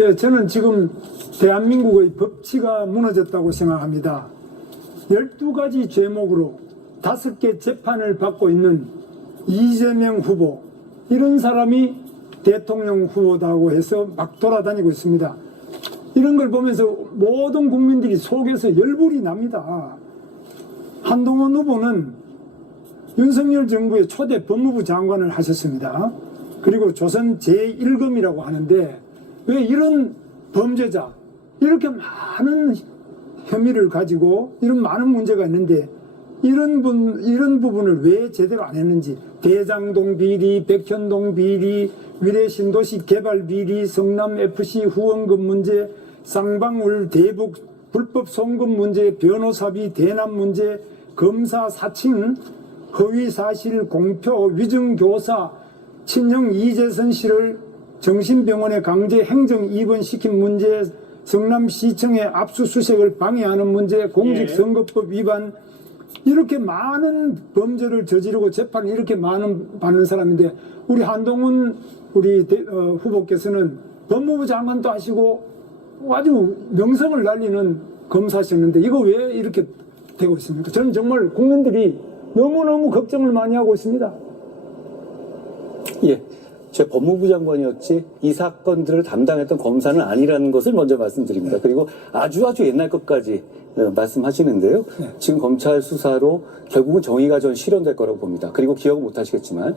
예, 저는 지금 대한민국의 법치가 무너졌다고 생각합니다. 12가지 죄목으로 5개 재판을 받고 있는 이재명 후보, 이런 사람이 대통령 후보다고 해서 막 돌아다니고 있습니다. 이런 걸 보면서 모든 국민들이 속에서 열불이 납니다. 한동훈 후보는 윤석열 정부의 초대 법무부 장관을 하셨습니다. 그리고 조선 제1검이라고 하는데, 왜 이런 범죄자, 이렇게 많은 혐의를 가지고 이런 많은 문제가 있는데 이런 부분을 왜 제대로 안 했는지, 대장동 비리, 백현동 비리, 위례신도시 개발 비리, 성남FC 후원금 문제, 쌍방울 대북 불법 송금 문제, 변호사비 대납 문제, 검사 사칭, 허위사실 공표, 위증교사, 친형 이재선 씨를 정신병원에 강제 행정 입원시킨 문제, 성남시청의 압수수색을 방해하는 문제, 공직선거법 위반, 이렇게 많은 범죄를 저지르고 재판을 이렇게 많은 받는 사람인데, 우리 한동훈 후보께서는 법무부 장관도 하시고 아주 명성을 날리는 검사셨는데 이거 왜 이렇게 되고 있습니까? 저는 정말 국민들이 너무너무 걱정을 많이 하고 있습니다. 예, 제 법무부 장관이었지 이 사건들을 담당했던 검사는 아니라는 것을 먼저 말씀드립니다. 그리고 아주 옛날 것까지 말씀하시는데요. 지금 검찰 수사로 결국은 정의가 전 실현될 거라고 봅니다. 그리고 기억 못 하시겠지만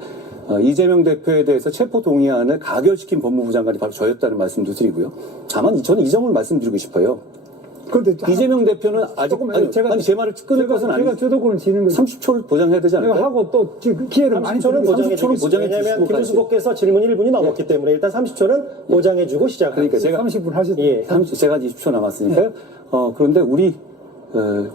이재명 대표에 대해서 체포 동의안을 가결시킨 법무부 장관이 바로 저였다는 말씀도 드리고요. 다만 저는 이 점을 말씀드리고 싶어요. 이재명 대표는 아직 제 말을 끊을 것은 아니에요. 제가 주도권을 지는 거죠. 30초를 보장해야 되지 않을까요? 하고 또 기회를 많이 30초는 보장해 보장해 왜냐하면 김은수 후보께서 질문 1분이 넘었기 때문에 일단 30초는 보장해주고 시작합니다. 그러니까 제가 30분 하셨죠. 예. 제가 20초 남았으니까요. 그런데 우리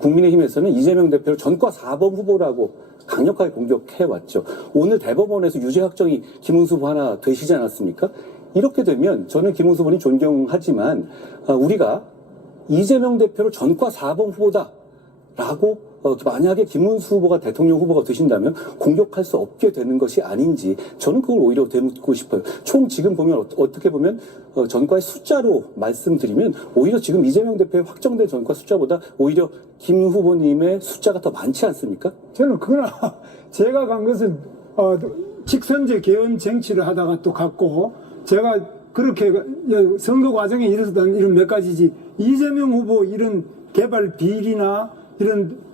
국민의힘에서는 이재명 대표를 전과 4번 후보라고 강력하게 공격해왔죠. 오늘 대법원에서 유죄 확정이 김은수 후보 하나 되시지 않았습니까? 이렇게 되면 저는 김은수 후보님 존경하지만 우리가 이재명 대표를 전과 4번 후보다라고 만약에 김은수 후보가 대통령 후보가 되신다면 공격할 수 없게 되는 것이 아닌지, 저는 그걸 오히려 되묻고 싶어요. 총 지금 보면 어떻게 보면 전과의 숫자로 말씀드리면 오히려 지금 이재명 대표의 확정된 전과 숫자보다 오히려 김 후보님의 숫자가 더 많지 않습니까? 저는 그러나 제가 간 것은 직선제 개헌 쟁취를 하다가 또 갔고, 제가 그렇게 선거 과정에 일어섰던 이런 몇 가지지, 이재명 후보 이런 개발 비리나 이런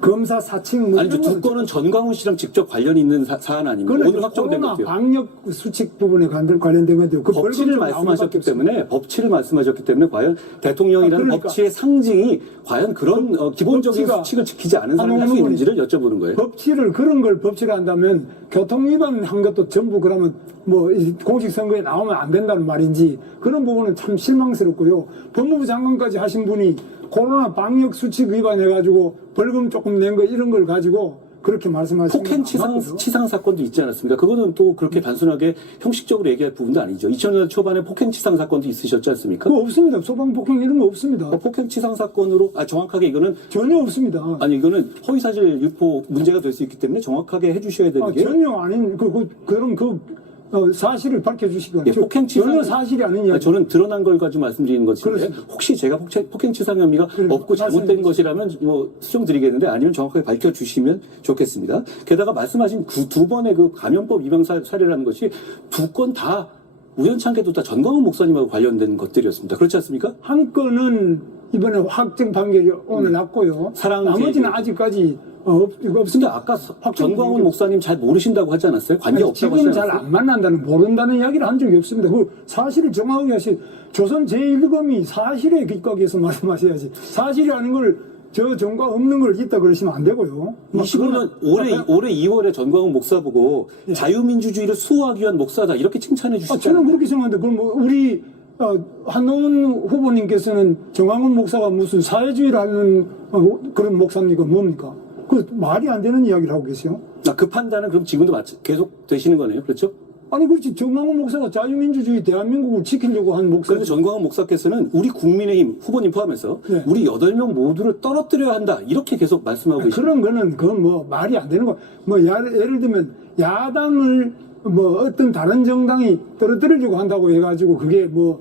검사 사칭 아니죠. 두 건은 전광훈 씨랑 직접 관련이 있는 사안 아닙니까? 오늘 확정된 코로나 것도요. 방역 수칙 부분에 관련된 건데요. 그 법치를 말씀하셨기 때문에 과연 대통령이라는 그러니까. 법치의 상징이 과연 그런 기본적인 수칙을 지키지 않은 사람이 할 수 있는지를 여쭤보는 거예요. 그런 걸 법치를 한다면 교통 위반한 것도 전부 그러면 뭐 공직선거에 나오면 안 된다는 말인지, 그런 부분은 참 실망스럽고요. 법무부 장관까지 하신 분이 코로나 방역 수칙 위반해가지고 벌금 조금 낸 거, 이런 걸 가지고 그렇게 말씀하시는 폭행 치상 사건도 있지 않았습니까? 그거는 또 그렇게 단순하게 형식적으로 얘기할 부분도 아니죠. 2000년대 초반에 폭행 치상 사건도 있으셨지 않습니까? 그거 없습니다. 소방 폭행 이런 거 없습니다. 폭행 치상 사건으로 정확하게 이거는 전혀 없습니다. 아니 이거는 허위사실 유포 문제가 될 수 있기 때문에 정확하게 해주셔야 되는 게 전혀 아닌 그런 사실을 밝혀주시기 바랍니다. 전혀 사실이 아닌 이야기. 저는 드러난 걸 가지고 말씀드리는 것인데, 그렇습니다. 혹시 제가 폭행치상 혐의가 없고 잘못된 것이라면 뭐 수정드리겠는데, 아니면 정확하게 밝혀주시면 좋겠습니다. 게다가 말씀하신 두 번의 그 감염법 위반 사례라는 것이 두 건 다 우연찮게도 다 전광훈 목사님하고 관련된 것들이었습니다. 그렇지 않습니까? 한 건은 이번에 확정 판결이 오늘 났고요. 나머지는 아직까지 없습니다. 근데 아까 전광훈 목사님 잘 모르신다고 하지 않았어요? 관계 없다고 하지 지금 않았어요? 잘 안 만난다는, 모른다는 이야기를 한 적이 없습니다. 그 사실을 정확하게 하시. 조선 제1검이 사실에 기각해서 말씀하셔야지. 사실이 아닌 걸, 저 정과 없는 걸 있다 그러시면 안 되고요. 25년 올해 2월에 전광훈 목사 보고 자유민주주의를 수호하기 위한 목사다 이렇게 칭찬해 주셨잖아요. 저는 그렇게 생각하는데, 그럼 뭐 우리 한동훈 후보님께서는 정광훈 목사가 무슨 사회주의를 하는 그런 목사입니까? 뭡니까? 그 말이 안 되는 이야기를 하고 계세요. 그 판단은 그럼 지금도 계속 되시는 거네요, 그렇죠? 아니 그렇지, 정광훈 목사가 자유민주주의 대한민국을 지키려고 한 목사. 그런데 전광훈 목사께서는 우리 국민의힘 후보님 포함해서 우리 8명 모두를 떨어뜨려야 한다 이렇게 계속 말씀하고 계십니다. 그런 거는 그건 뭐 말이 안 되는 거. 뭐 예를 들면 야당을 뭐 어떤 다른 정당이 떨어뜨리려고 한다고 해가지고 그게 뭐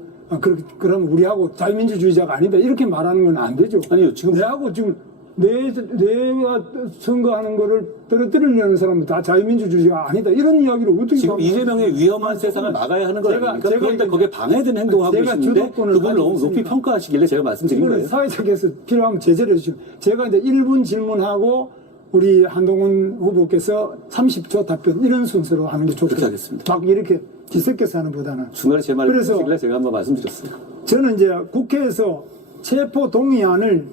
그럼 우리하고 자유민주주의자가 아니다 이렇게 말하는 건 안 되죠. 아니요, 지금 내하고 지금 내가 선거하는 거를 떨어뜨리려는 사람은 다 자유민주주의가 아니다 이런 이야기를 어떻게 지금 하면 이재명의 위험한 세상을 막아야 하는 거 아닙니까? 그런데 거기에 방해되는 행동을 하고 제가 계시는데 주도권을 그걸 너무 가지고 높이 있으니까. 평가하시길래 제가 말씀드린 이거는 거예요. 사회적에서 필요하면 제재를 해주시고 제가 이제 1분 질문하고 우리 한동훈 후보께서 30초 답변 이런 순서로 하는 게 좋겠다. 그렇게 하겠습니다. 막 이렇게 뒤섞여서 하는 보다는 중간에 제 말을 그래서 듣시길래 제가 한번 말씀드렸어요. 저는 이제 국회에서 체포 동의안을